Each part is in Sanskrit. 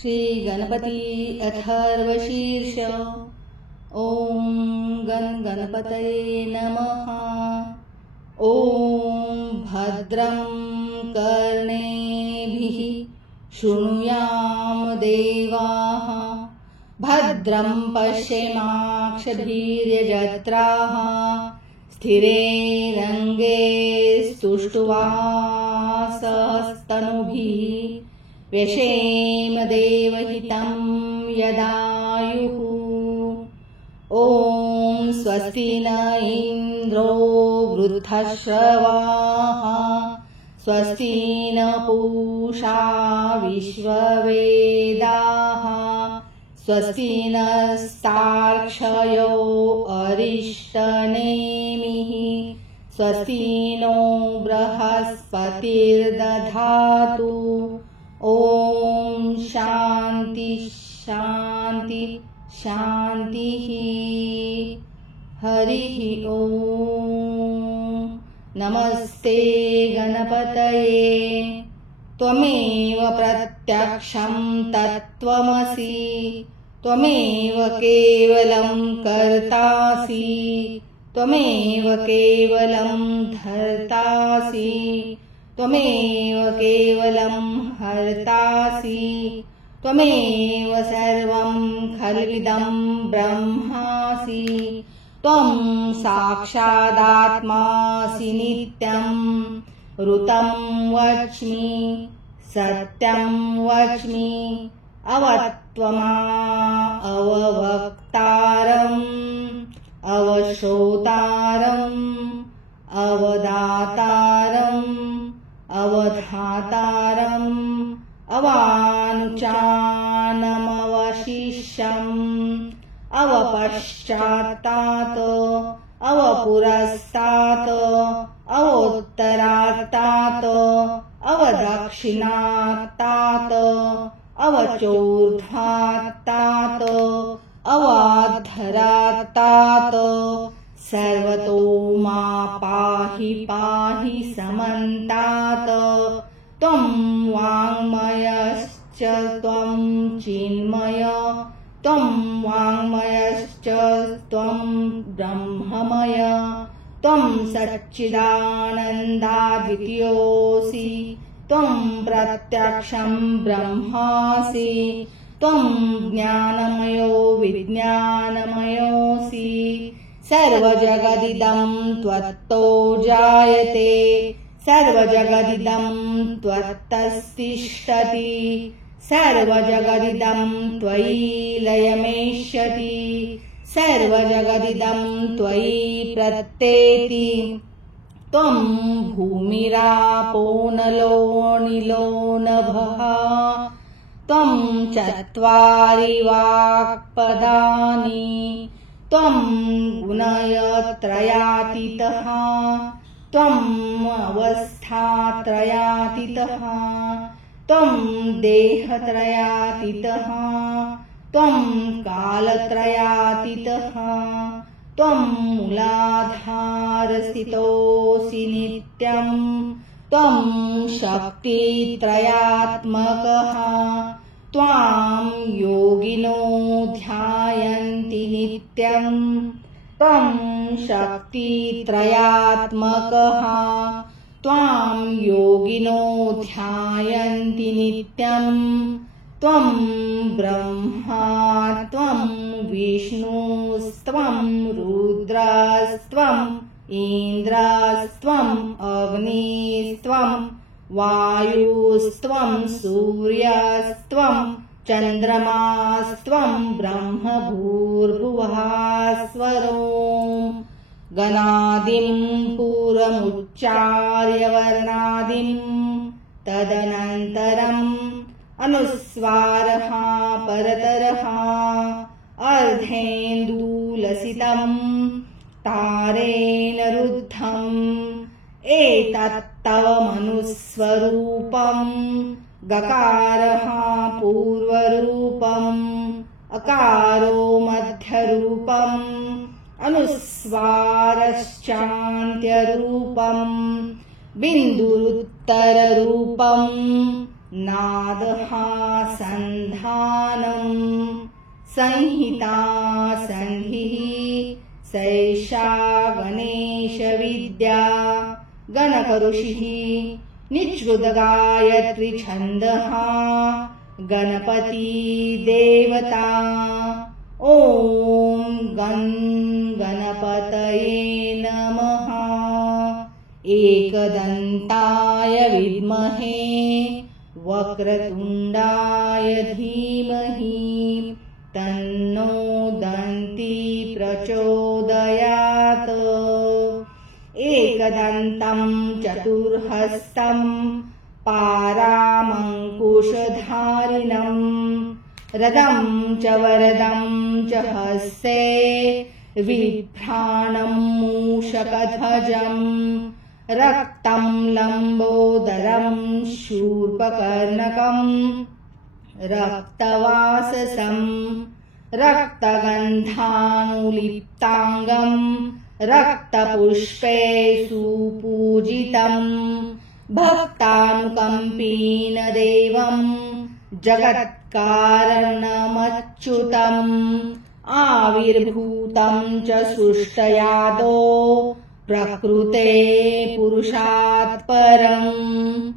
श्रीगणपति अथर्वशीर्ष। ॐ गणपतये नमः। ॐ भद्रं कर्णेभिः शृणुयाम देवाः, भद्रं पश्येमाक्षभिर्यजत्राः, स्थिरैरङ्गैस्तुष्ट्वासस्तनूभिः व्यशेम देवहितं यदायुः। ॐ स्वस्ति न इन्द्रो वृद्धश्रवाः, स्वस्ति न पूषा विश्ववेदाः, स्वस्ति नस्तार्क्ष्यो अरिष्टनेमिः, स्वस्ति नो बृहस्पतिर्दधातु। ॐ शान्ति शान्ति शान्तिः। हरिः ॐ। नमस्ते गणपतये। त्वमेव प्रत्यक्षं तत्त्वमसि, त्वमेव केवलं कर्तासि, त्वमेव केवलं धर्तासि, त्वमेव केवलं हर्तासि, त्वमेव सर्वं खल्विदं ब्रह्मासि। त्वं साक्षादात्मासि नित्यं, ऋतं वच्मि सत्यं वच्मि, अवक्तारम् अवश्रोतारम् अवदातारम् अवधातारम् अवानुचानमवशिष्यम् अवपश्चात्तात् अवपुरस्तात् अवोत्तरात्तात् अवदक्षिणात्तात् अवचोर्ध्वात्तात् अवाधरात्तात् सर्वतो मा पाहि पाहि समन्तात्। त्वं वाङ्मयश्च त्वं चिन्मय, त्वं वाङ्मयश्च त्वं ब्रह्ममय, त्वं सच्चिदानन्दाद्वितीयोऽसि, त्वं प्रत्यक्षं ब्रह्मासि, त्वं ज्ञानमयो विज्ञानमयोऽसि। सर्वजगदिदं त्वत्तो जायते, सर्वजगदिदं त्वत्तस्तिष्ठति, सर्वजगदिदं त्वयि लयमेष्यति, सर्वजगदिदं त्वयि प्रत्येति। त्वं भूमिरापो नलो निलो नभः, त्वं चत्वारि वाक्पदानि, त्वं गुणत्रयातीतः, त्वम् अवस्थात्रयातीतः, त्वं देहत्रयातीतः, त्वं कालत्रयातीतः, त्वं मूलाधारस्थितोऽसि नित्यं, त्वं शक्तित्रयात्मकः। त्वां योगिनो ध्यायन्ति नित्यं, त्वं शक्तित्रयात्मकः। त्वां योगिनो ध्यायन्ति नित्यं, त्वं ब्रह्मा त्वं विष्णुस्त्वं रुद्रस्त्वम् इन्द्रस्त्वम् अग्निस्त्वं वायुस्त्वं सूर्यस्त्वं चन्द्रमास्त्वं ब्रह्म भूर्भुवः स्वरो। गणादिं पूर्वमुच्चार्य वर्णादिं, तदनन्तरम् अनुस्वारः परतरः, अर्धेन्दुलसितम् तारेण रुद्धम्। एतत्तव मनुस्वरूपम्, गकारः पूर्वरूपम्, अकारो मध्यरूपम्, अनुस्वारश्चान्त्यरूपम्, बिन्दुरुत्तररूपम्, नादः सन्धानम् संहिता सन्धिः सैषा गणेशविद्या गणकऋषिः निःश्रुतगायत्री छन्दः गणपति देवता। ॐ गणपतये नमः। एकदन्ताय विद्महे वक्रतुण्डाय धीमहि तन्नो दन्ती प्रचोदयात्। एकदन्तं चतुर्हस्तं पारामङ्कुशधारिणम् रदं च वरदं च हस्ते बिभ्राणं मूषकध्वजम् रक्तं लम्बोदरं शूर्पकर्णकम् रक्तवाससं रक्तगन्धानुलिप्ताङ्गम् रक्तपुष्पे सुपूजितम् भक्तानुकम्पीन देवम् जगत्कारणमच्युतम् आविर्भूतम् च सृष्टयादो प्रकृते पुरुषात् परम्।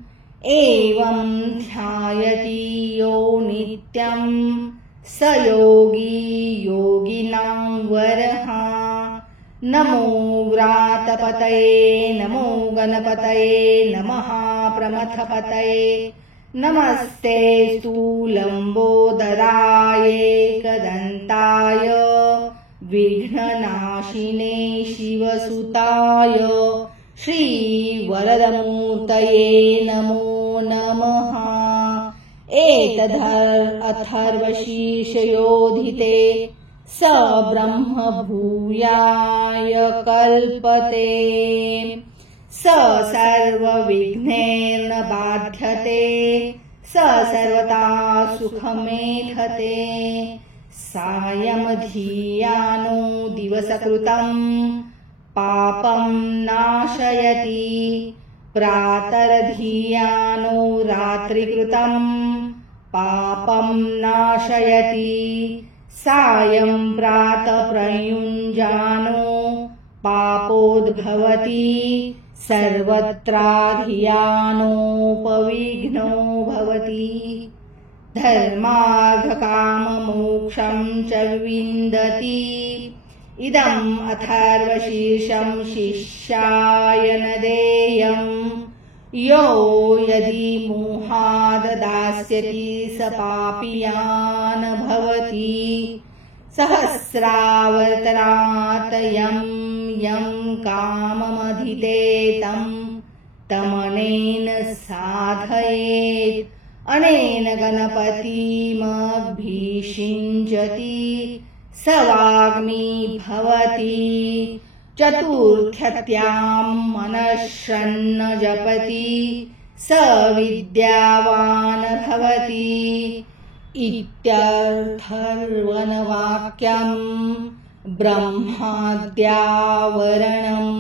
एवं ध्यायति यो नित्यम् स योगी योगिनां वरः। नमो व्रातपतये नमो गणपतये नमः प्रमथपतये नमस्ते स्थूलम्बोदराय एकदन्ताय विघ्ननाशिने शिवसुताय श्रीवरदमूर्तये नमो नमः। एतदथर्वशीर्षयोधिते स ब्रह्म भूयाय कल्पते स सर्वविघ्नैर्न बाध्यते स सर्वथा सुखमेधते। सायमधियानो दिवसकृतं पापं नाशयति प्रातरधियानो रात्रिकृतं पापं नाशयति। सायं प्रातः प्रयुञ्जानो पापोद्भवति सर्वत्राधियानोपविघ्नो भवति। धर्मार्थकाममोक्षं च विन्दति इदम् अथर्वशीर्षं शिष्याय न देयम्। यो यदि मोहाद् दास्यति स पापीयान् भवति। सहस्रावर्तनात् यं काममधिते तमनेन साधयेत्। अनेन गणपतिमभिषिञ्चति स वाग्मी भवति। चतुर्थ्यां मनश्रन्न जपति स विद्यावान् भवति। इत्यर्थर्वणवाक्यम् ब्रह्माद्यावरणम्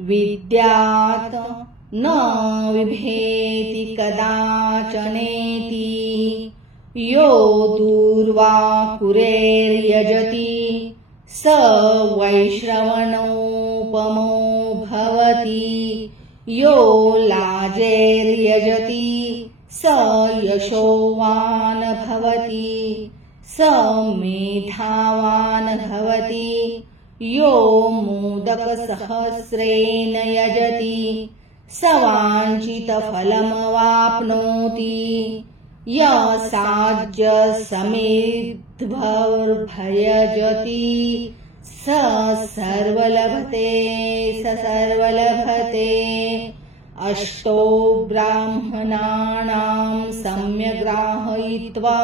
विद्यात् न विभेति कदाचनेति। यो दूर्वाकुरेर्यजति स वैश्रवणोपमो भवति। यो लाजेर्यजति स यशोवान् भवति। स मेधावान् भवति। यो मोदकसहस्रेण यजति स वाञ्छितफलमवाप्नोति। यसाज्यसमेध्वर्भयजति स सर्वलभते। अष्टो ब्राह्मणानां सम्यग्राहयित्वा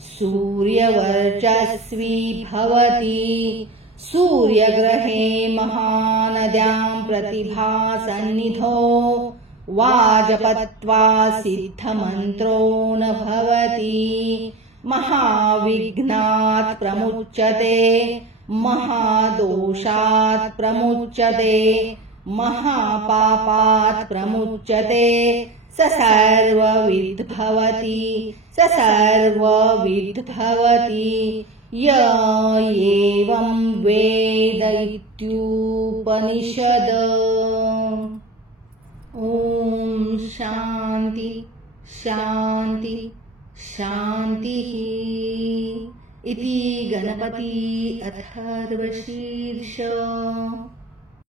सूर्यवर्चस्वी भवति। सूर्यग्रहे महानद्यां प्रतिभासन्निधो वाजपत्वा सिद्धमन्त्रो न भवति। महाविघ्नात् प्रमुच्यते महादोषात् प्रमुच्यते महापापात् प्रमुच्यते स सर्वविद् भवति स सर्वविद् भवति य एवं वेद इत्युपनिषद। ॐ शान्ति शान्ति शान्तिः। इति गणपति अथर्वशीर्ष।